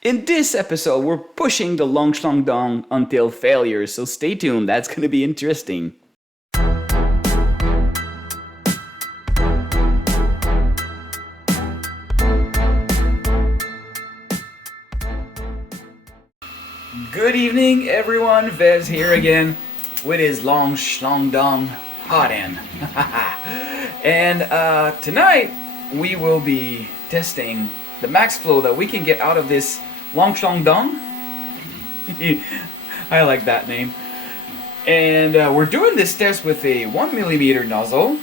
In this episode, we're pushing the long schlong dong until failure, so stay tuned, that's gonna be interesting. Good evening, everyone. Vez here again with his long schlong dong hot end. And tonight we will be testing the max flow that we can get out of this long schlong dong. I like that name. And we're doing this test with a 1mm nozzle,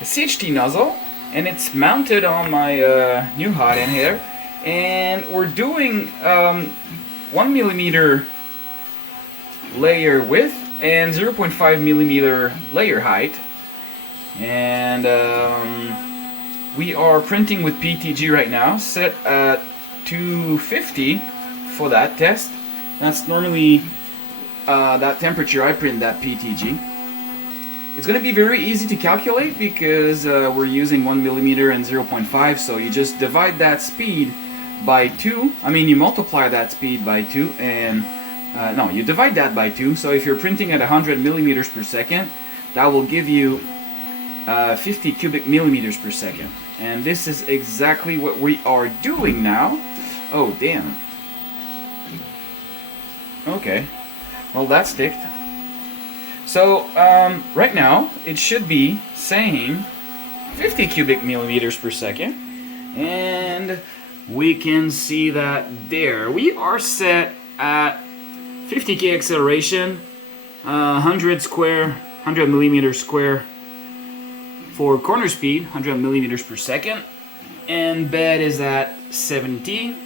a CHT nozzle, and it's mounted on my new hot end here. And we're doing 1mm layer width and 0.5mm layer height, and we are printing with PTG right now, set at 250 for that test. That's normally that temperature I print that PTG. It's going to be very easy to calculate because we're using 1mm and 0.5, so you just divide that speed by 2. I mean, you multiply that speed by 2, and no, you divide that by 2. So if you're printing at 100 millimeters per second, that will give you 50 cubic millimeters per second. And this is exactly what we are doing now. Oh, damn. Okay. Well, that's ticked. So, right now, it should be saying 50 cubic millimeters per second. And we can see that there. We are set at 50k acceleration, 100 millimeters square for corner speed, 100 millimeters per second, and bed is at 70.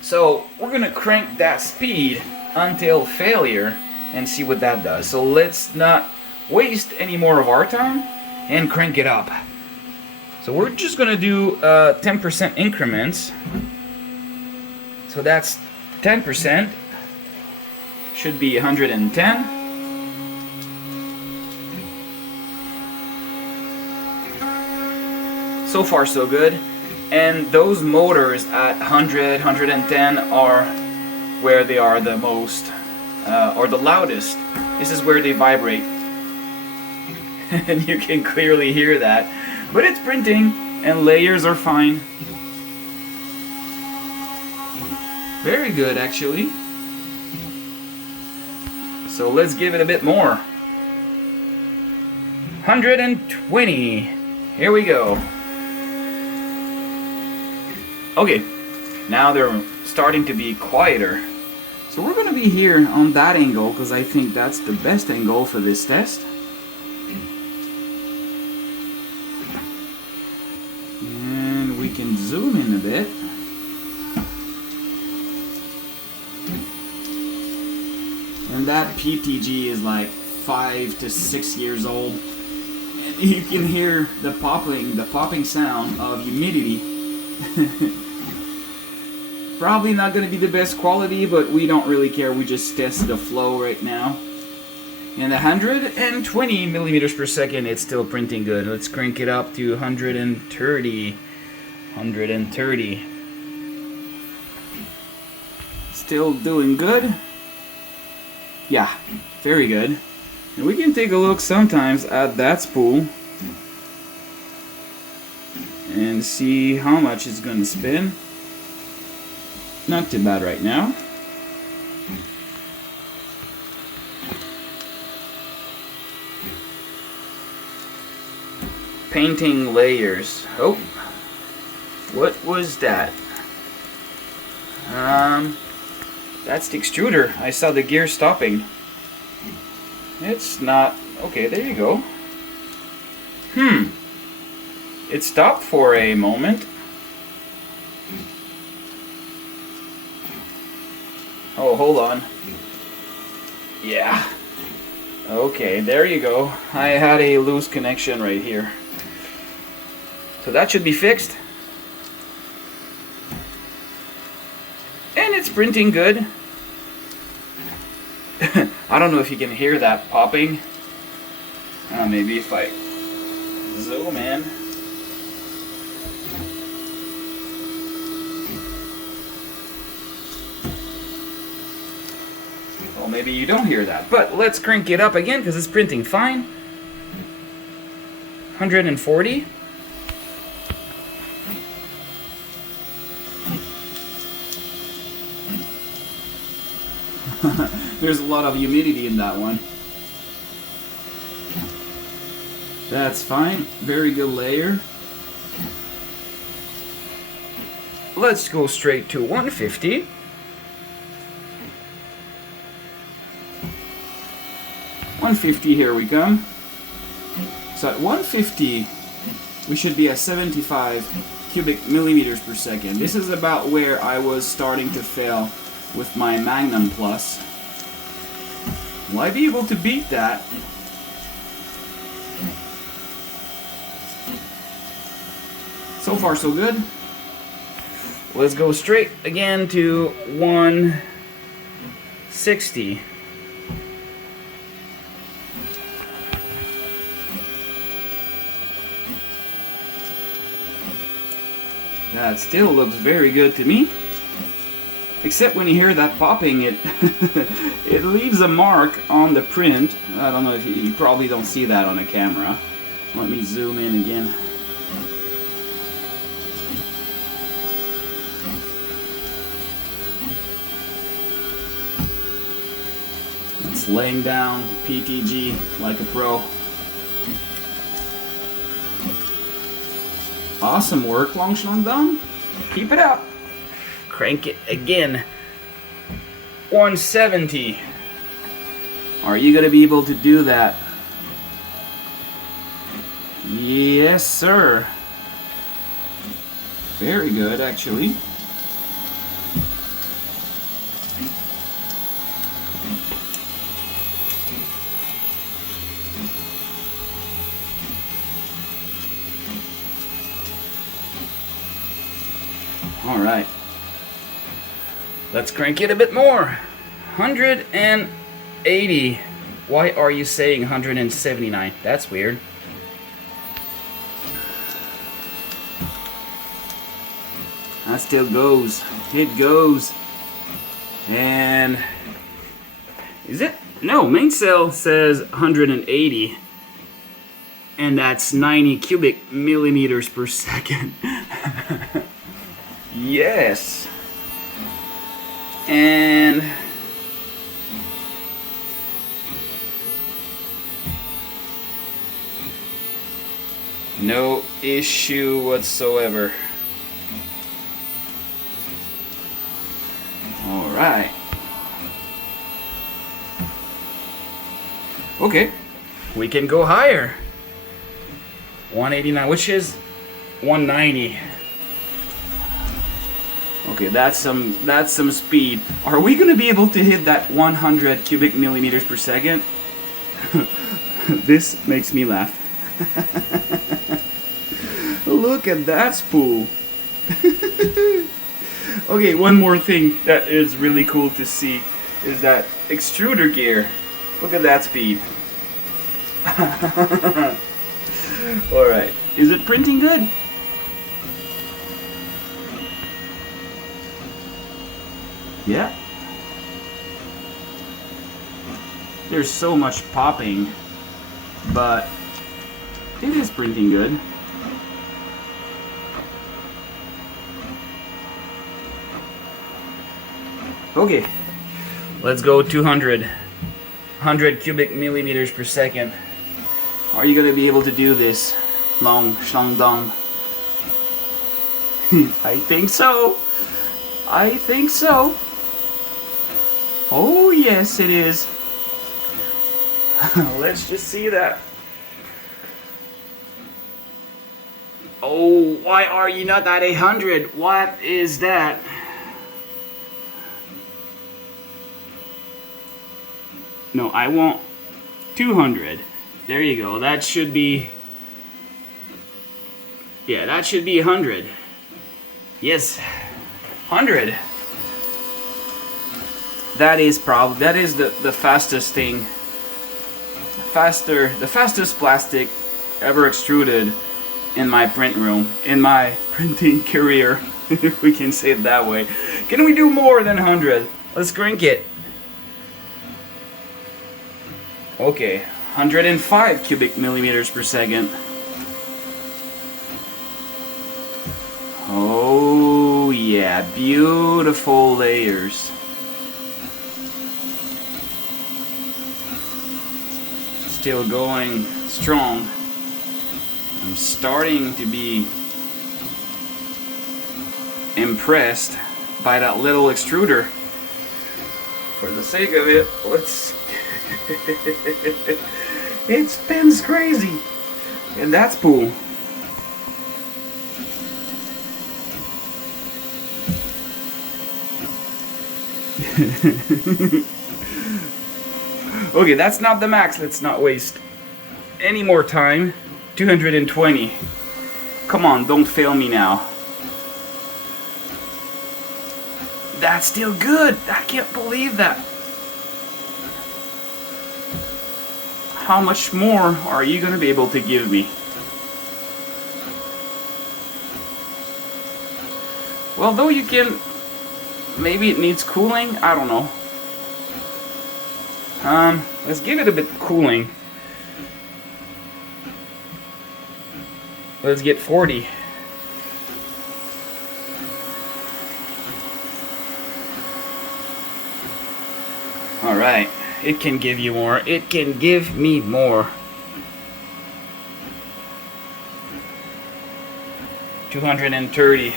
So we're gonna crank that speed until failure and see what that does. So let's not waste any more of our time and crank it up. So we're just gonna do 10% increments. So that's 10%, should be 110. So far so good. And those motors at 100, 110 are where they are the most, or the loudest. This is where they vibrate. And you can clearly hear that. But it's printing, and layers are fine. Very good, actually. So let's give it a bit more. 120. Here we go. Okay, now they're starting to be quieter. So we're going to be here on that angle, because I think that's the best angle for this test. And we can zoom in a bit. And that PTG is like 5 to 6 years old. And you can hear the popping sound of humidity. Probably not going to be the best quality, but we don't really care. We just test the flow right now. And 120 millimeters per second, it's still printing good. Let's crank it up to 130. 130. Still doing good. Yeah, very good. And we can take a look sometimes at that spool and see how much it's going to spin. Not too bad right now. Painting layers. Oh, what was that? That's the extruder. I saw the gear stopping. It's not... Okay, there you go. It stopped for a moment. Oh, hold on. Yeah. Okay, there you go. I had a loose connection right here. So that should be fixed. And it's printing good. I don't know if you can hear that popping. Maybe if I zoom in. maybe you don't hear that. But let's crank it up again because it's printing fine. 140. There's a lot of humidity in that one. That's fine. Very good layer. Let's go straight to 150. 150, here we come. So at 150, we should be at 75 cubic millimeters per second. This is about where I was starting to fail with my Magnum Plus. Will I be able to beat that? So far, so good. Let's go straight again to 160. That still looks very good to me. Except when you hear that popping, it it leaves a mark on the print. I don't know if you probably don't see that on a camera. Let me zoom in again. It's laying down PTG like a pro. Awesome work, Longshandong. Keep it up. Crank it again. 170. Are you gonna be able to do that? Yes, sir. Very good, actually. All right. Let's crank it a bit more. 180. Why are you saying 179? That's weird. That still goes. It goes. And is it? No, main cell says 180. And that's 90 cubic millimeters per second. Yes. And no issue whatsoever. All right. Okay. We can go higher. 189, which is 190. Okay, that's some speed. Are we gonna be able to hit that 100 cubic millimeters per second? This makes me laugh. Look at that spool. Okay, one more thing that is really cool to see is that extruder gear. Look at that speed. Alright, is it printing good? Yeah. There's so much popping, but it is printing good. Okay, let's go 200. 100 cubic millimeters per second. Are you gonna be able to do this, Longshandong? I think so. I think so. Oh yes, it is. Let's just see that. Oh, why are you not at 100? What is that? No, I want 200. There you go. That should be... Yeah, that should be 100. Yes, 100. That is the fastest thing. The fastest plastic ever extruded in my print room, in my printing career, if we can say it that way. Can we do more than 100? Let's crank it. Okay, 105 cubic millimeters per second. Oh yeah, beautiful layers. Still going strong. I'm starting to be impressed by that little extruder. For the sake of it, let's... It spins crazy. And that's cool. Okay, that's not the max. Let's not waste any more time. 220. Come on, don't fail me now. That's still good. I can't believe that. How much more are you going to be able to give me? Well, though you can... Maybe it needs cooling? I don't know. Let's give it a bit cooling. Let's get 40. Alright, it can give you more. It can give me more. 230.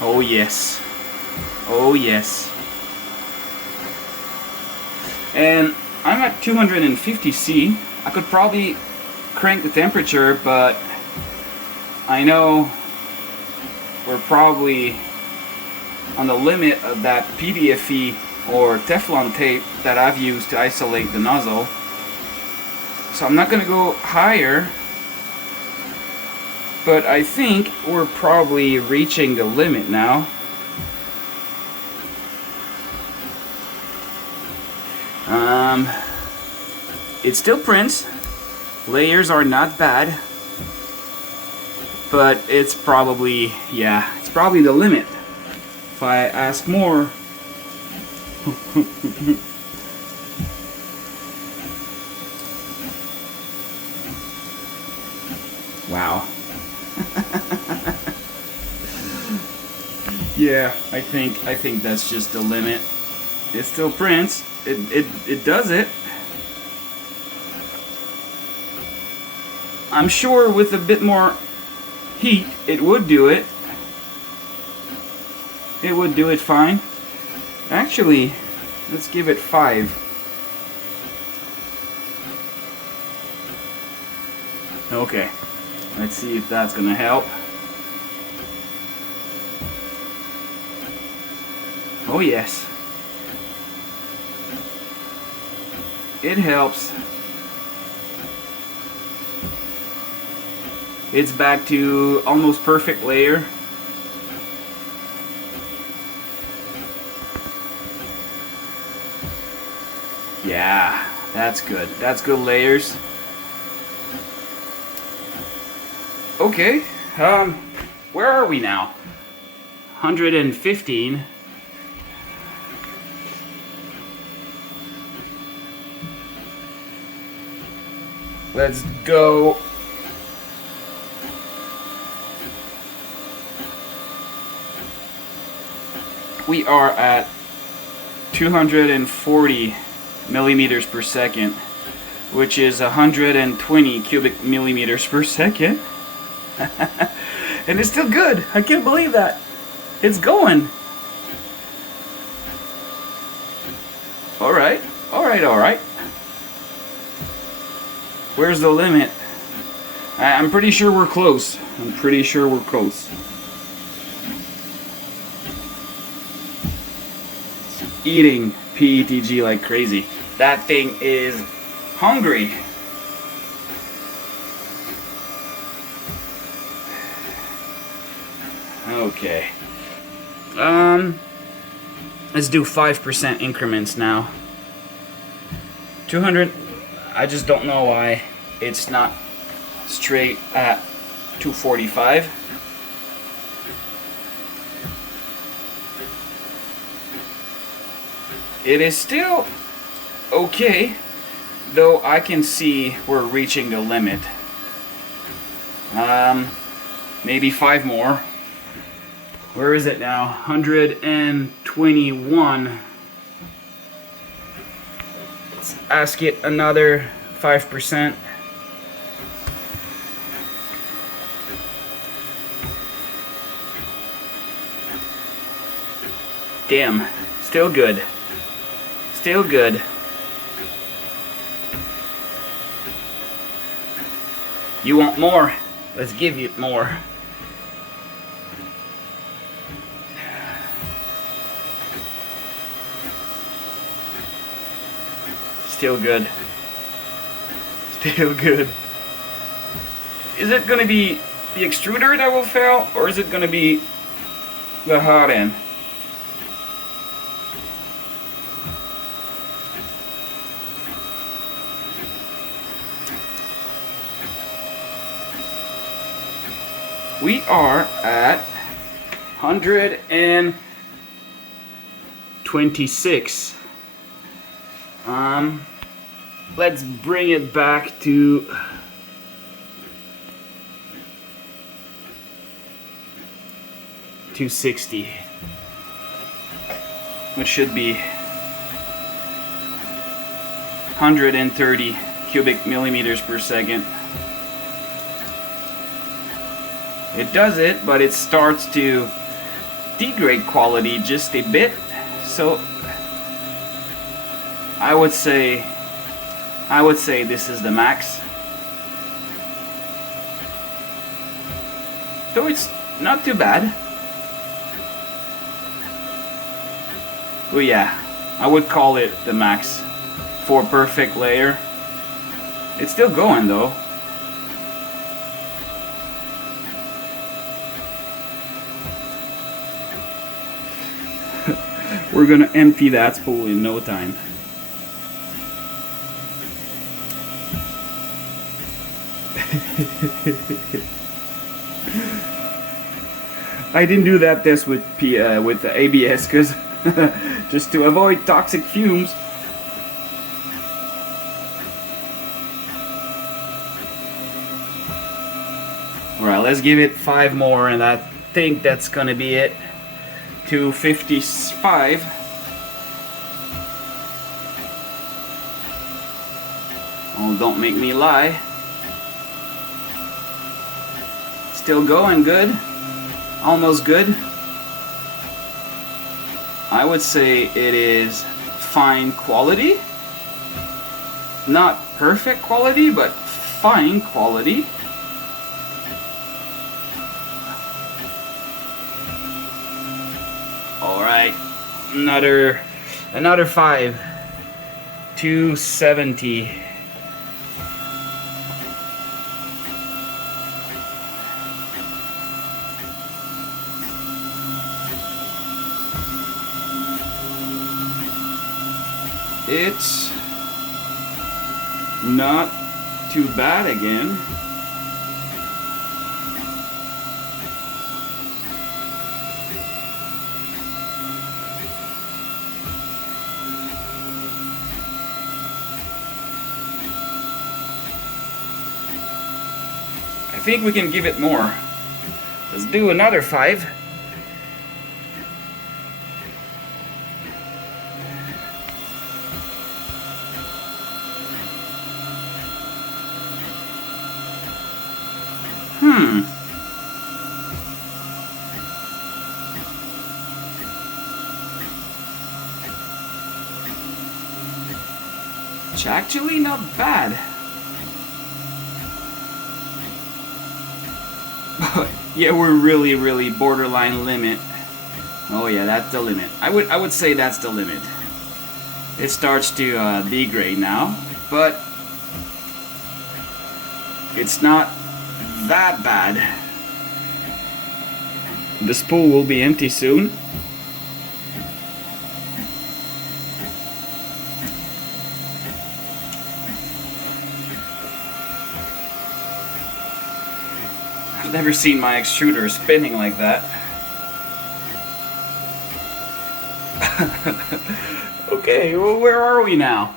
Oh yes. Oh yes. And I'm at 250 C. I could probably crank the temperature, but I know we're probably on the limit of that PDFE or Teflon tape that I've used to isolate the nozzle. So I'm not going to go higher, but I think we're probably reaching the limit now. It still prints. Layers are not bad, but it's probably, yeah, it's probably the limit. If I ask more, wow. Yeah, I think that's just the limit. It still prints. It does it. I'm sure with a bit more heat, it would do it. It would do it fine. Actually, let's give it 5. Okay, let's see if that's gonna help. Oh yes. It helps. It's back to almost perfect layer. Yeah, that's good. That's good layers. Okay, where are we now? 115. Let's go. We are at 240 millimeters per second, which is 120 cubic millimeters per second. And it's still good. I can't believe that. It's going. Alright, alright, alright. Where's the limit? I'm pretty sure we're close. I'm pretty sure we're close. Eating PETG like crazy. That thing is hungry. Okay. Let's do 5% increments now. 200. I just don't know why it's not straight at 245. It is still okay, though I can see we're reaching the limit. Maybe 5 more. Where is it now? 121. Let's ask it another 5%. Damn, still good. Still good. You want more? Let's give you more. Still good. Still good. Is it gonna be the extruder that will fail, or is it gonna be the hot end? We are at 126. Let's bring it back to 260, which should be 130 cubic millimeters per second. It does it, but it starts to degrade quality just a bit. So I would say this is the max. Though it's not too bad. Oh yeah, I would call it the max for perfect layer. It's still going though. We're gonna empty that spool in no time. I didn't do that test with the ABS because just to avoid toxic fumes. Alright, let's give it 5 more, and I think that's gonna be it. 255. Oh, don't make me lie. Still going good. Almost good. I would say it is fine quality. Not perfect quality, but fine quality. Alright, another 5. 270. It's not too bad again. I think we can give it more. Let's do another 5. It's actually not bad. But yeah, we're really borderline limit. Oh yeah, that's the limit. I would say that's the limit. It starts to degrade now, but it's not that bad. The spool will be empty soon. I've never seen my extruder spinning like that. Okay, well, where are we now?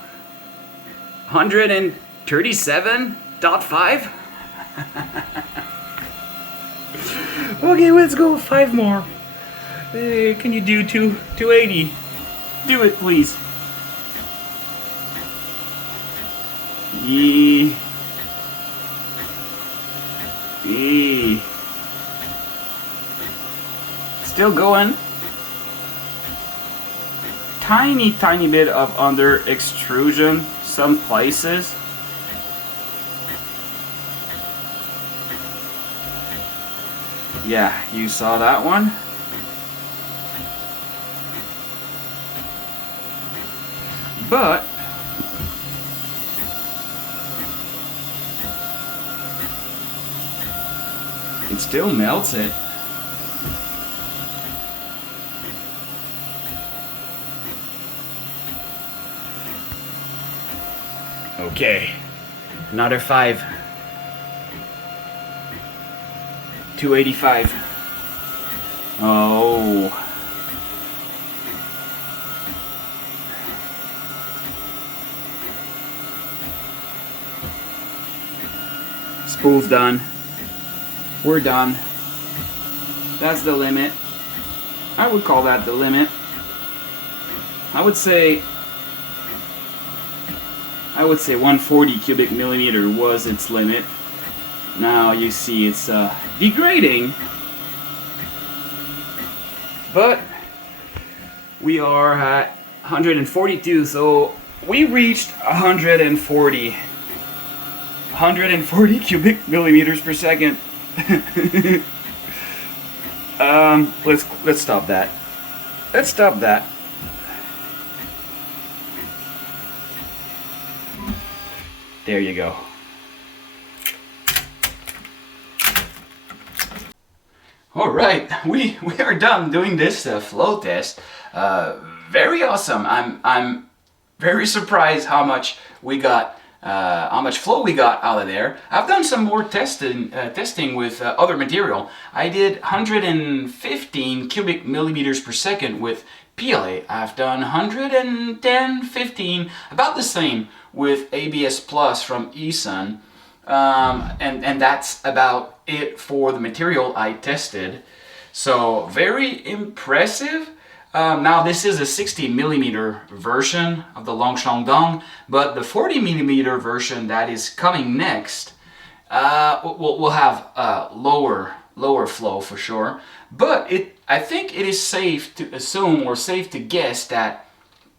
137.5. Okay, let's go 5 more. Hey, can you do 280? Do it, please. Yee. Yee. Still going. Tiny bit of under extrusion some places. Yeah, you saw that one. But it still melts it. Okay, another 5. 285. Oh. Spool's done. We're done. That's the limit. I would call that the limit. I would say 140 cubic millimeter was its limit. Now you see it's degrading, but we are at 142, so we reached 140 cubic millimeters per second. Let's stop that. Let's stop that. There you go. All right, we are done doing this flow test. Very awesome. I'm very surprised how much flow we got out of there. I've done some more testing with other material. I did 115 cubic millimeters per second with PLA. I've done 110, 15, about the same with ABS Plus from eSun. And that's about it for the material I tested. So very impressive. Now this is a 60 millimeter version of the Long Shandong, but the 40 millimeter version that is coming next will have lower flow for sure. But I think it is safe to assume or safe to guess that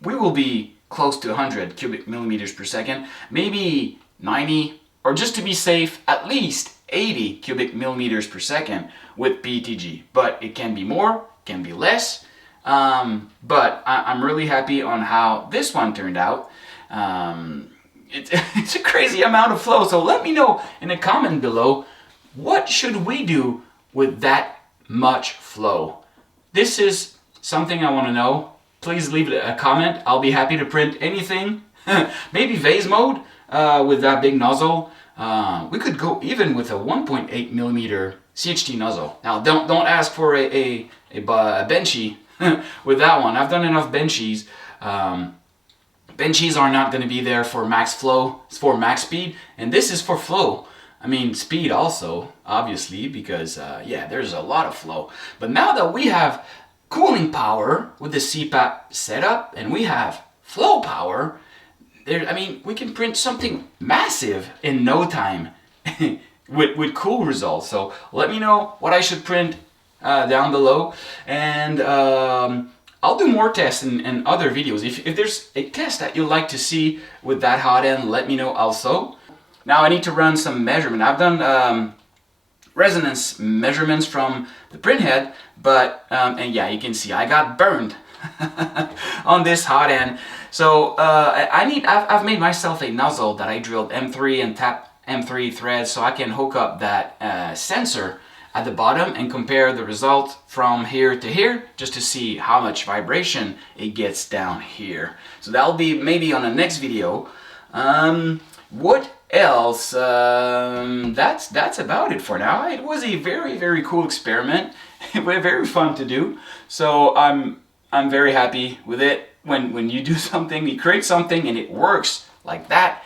we will be close to 100 cubic millimeters per second, maybe 90, or just to be safe, at least 80 cubic millimeters per second with PETG. But it can be more, can be less. But I'm really happy on how this one turned out. It's a crazy amount of flow, so let me know in a comment below, what should we do with that much flow? This is something I want to know. Please leave a comment. I'll be happy to print anything. Maybe vase mode with that big nozzle. We could go even with a 1.8 millimeter CHT nozzle. Now don't ask for a benchy with that one. I've done enough benchies. Benchies are not going to be there for max flow. It's for max speed, and this is for flow. I mean speed also, obviously, because yeah, there's a lot of flow. But now that we have cooling power with the CPAP setup, and we have flow power, I mean, we can print something massive in no time with cool results. So let me know what I should print down below, and I'll do more tests in other videos. If there's a test that you'd like to see with that hot end, let me know also. Now I need to run some measurement. I've done resonance measurements from the printhead, but and yeah, you can see I got burned on this hot end. So I've made myself a nozzle that I drilled M3 and tapped M3 threads, so I can hook up that sensor at the bottom and compare the result from here to here, just to see how much vibration it gets down here. So that'll be maybe on the next video. What else? That's about it for now. It was a very cool experiment. It was very fun to do. So I'm very happy with it. When you do something, you create something and it works like that,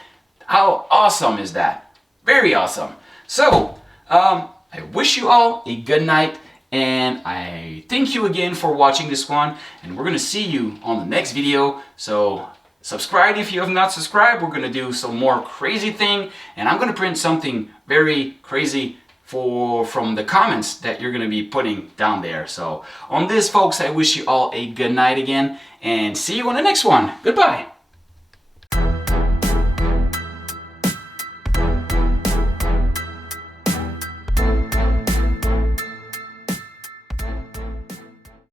How awesome is that? Very awesome. So, I wish you all a good night, and I thank you again for watching this one, and we're gonna see you on the next video. So subscribe if you have not subscribed. We're gonna do some more crazy thing, and I'm gonna print something very crazy from the comments that you're gonna be putting down there. So on this, folks, I wish you all a good night again, and see you on the next one. Goodbye.